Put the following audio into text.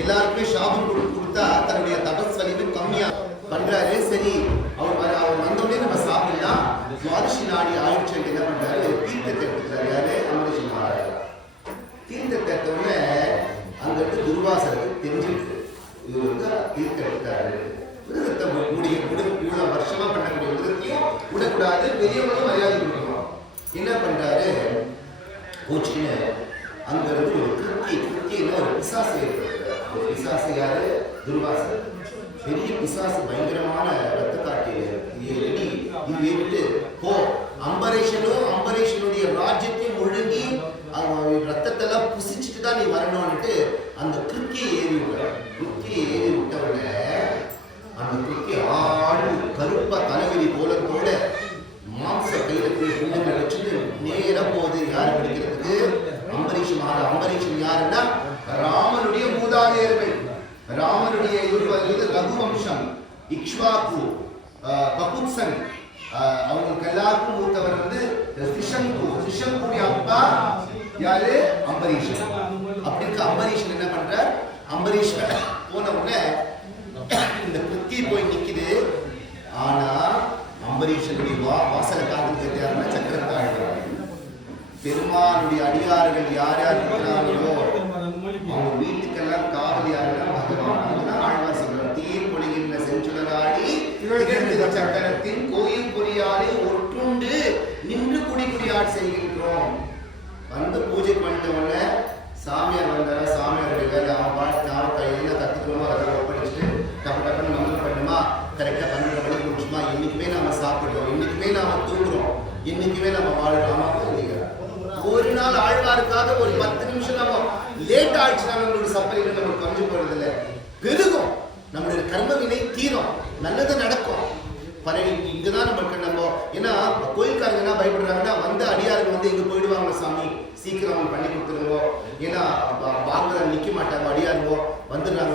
எல்லாருக்குமே சாபம் கொடுத்தா தன்னுடைய தபஸ் வலிமை கம்மியா பண்றாரு. சரி அவர் வந்தோடனே நம்ம சாப்பிடலாம். துவாதசி நாடி ஆயுட்சை என்ன பண்றாரு, தீர்த்தத்தை எடுத்துக்கிறாரு. யாரு? அமரேஷ் மகாராஜா. தீர்த்தத்தை எடுத்தோடனே அங்க இருந்து துர்வாசருக்கு தெரிஞ்சிருக்கு, இவர் வந்து தீர்த்தம் எடுத்தாரு. விரதத்தை இவ்வளவு வருஷமா பண்ணக்கூடிய விரதத்தையும் விடக்கூடாது, பெரியவங்களும் மரியாதை கொடுக்கணும். என்ன பண்றாரு, கோச்சின்னு அங்க இருந்து ஒரு கிருத்தின்னு ஒரு பிசாசு ஏற்படுத்துறாரு. ஒரு பிசாசு யாரு? துர்வாசர். பெரிய பிசாசு, பயங்கரமான ரத்த காட்டியது. இது விட்டு போ, அம்பரீஷனுடைய ராஜ்யத்தையும் ஒழுங்கி ரத்தத்தெல்லாம் புசிச்சுட்டு தான் நீ வரணும்னுட்டு அந்த கிருக்கியை ஏறி விட்டார். கிருக்கியை ஏறி விட்டவுடனே அந்த கிருக்கி ஆடு கருப்பா தலைவலி போல மாம்ச கையில குண்டங்களை வச்சுட்டு நேரம் போகுது. யாரு பிடிக்கிறதுக்கு? அம்பரீஷ் மகாராஜா. அம்பரீஷன் யாருன்னா ராமனுடைய மூதாதையர்கள். ராமனுடைய ரகுவம்சம், இக்ஷ்வாக்கு, கபுத்சன், அவங்களுக்கு எல்லாருக்கும் மூத்தவர் வந்து ரிஷங்குடைய அப்பா யாரு? அம்பரீஷன். அப்படி இருக்க அம்பரீஷன் என்ன பண்ற, அம்பரீஷ் போன உடனே இந்த புத்தி போய் நிக்குது. ஆனா அம்பரீஷனுடைய வாசலை காத்து யாருன்னா சக்கரத்தாழ்வார். பெருமானுடைய அடியார்கள் யார் யார் இருக்கிறாங்களோ அவங்க வீட்டுக்கெல்லாம் காவல் யாருன்னா பகவான். ஆழ்வார் சொல்றார், தீர் பொழிகின்ற செஞ்சுடராடி சக்கரத்தின் கோயில் பொறியாடி ஒற்றுண்டு நின்று குடிக்குடியாட் செய்கின்றோம். வந்து பூஜை பண்ணிட்ட உடனே சாமியார் வந்தாரா, சாமியாருடைய வேலை அவன் பாட்டு அவன் கையில கத்துக்கணுமோ அதை ஒப்படைச்சிட்டு டக்குன்னு மந்திரம் பண்ணுமா, கரெக்டாக 12 மணிக்கு முடிச்சுமா, இன்னைக்குமே நாம சாப்பிடுறோம், இன்னைக்குமே நாம தூங்குறோம், இன்னைக்குமே நம்ம வாழ்றோமா இல்லையா? ஒரு நாள் ஆழ்வாருக்காக ஒரு 10 நிமிஷம் நம்ம லேட் ஆயிடுச்சுன்னா நம்மளுடைய சப்பரிகள் நம்ம குறைஞ்சு போறது இல்லை, பெருகும். நம்மளுடைய கர்ம வினை தீரும், நல்லது நடக்கும். இங்கதான் நம்ம ஏன்னா கோயில்காரங்கன்னா பயப்படுறாங்கன்னா வந்து அடியாருக்கு வந்து எங்க போயிடுவாங்க சாமி, சீக்கிரம் அவங்க பண்ணி கொடுத்துருவோம். ஏன்னா பாகவதர் நிக்க மாட்டாங்க, அடியாருவோ வந்துடுறாங்க